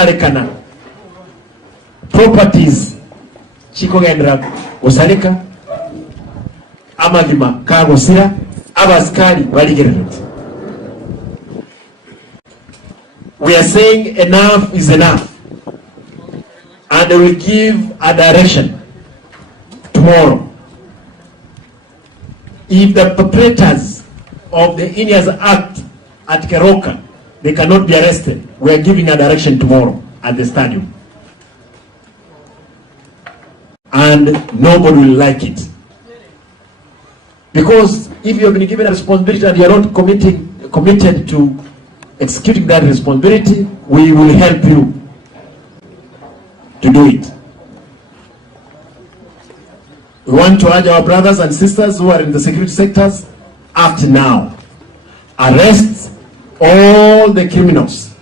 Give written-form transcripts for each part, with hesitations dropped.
alekana properties chiko gendera osalika amagima kago sira abaskari baligerera. We are saying enough is enough, and we give a direction tomorrow. If the perpetrators of the India's Act at Keroka, they cannot be arrested, we are giving a direction tomorrow at the stadium. And nobody will like it. Because if you have been given a responsibility and you are not committed to executing that responsibility, we will help you to do it. We want to urge our brothers and sisters who are in the security sectors, act now. Arrest all the criminals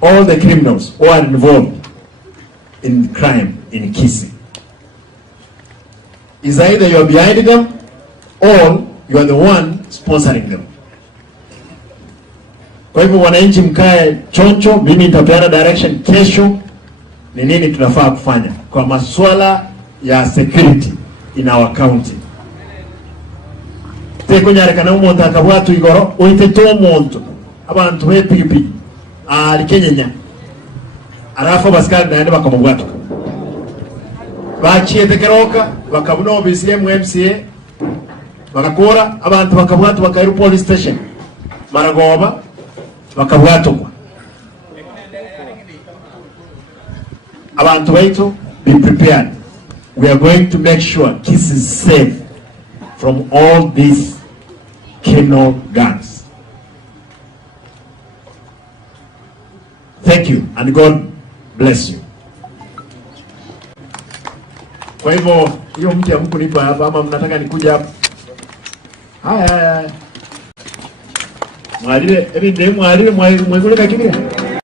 who are involved in crime in Kisii. Is either you are behind them or you are the one sponsoring them. Kwa hivyo wananchi mkae choncho, mimi nitapeana direction kesho ni nini tunafaa kufanya kwa masuala ya security in our county. Teko nyareka na umuntu akabwatu igoro oite to umuntu abantu bepipi ali Kenya arafa baskari naende bakamubwatu bachiete Keroka bakabuna obisiye mu MCA bakakora abantu bakabwatu bakairu police station maragoba bakabwatu abantu baitu be prepared. We are going to make sure Kisii is safe from all these criminal gangs. Thank you and God bless you. Kwa hivyo hiyo mtu ya mku nipa hapa ama mnataka nikuja hapa? Haya. Mwalile, mwalile mwekule kakibia.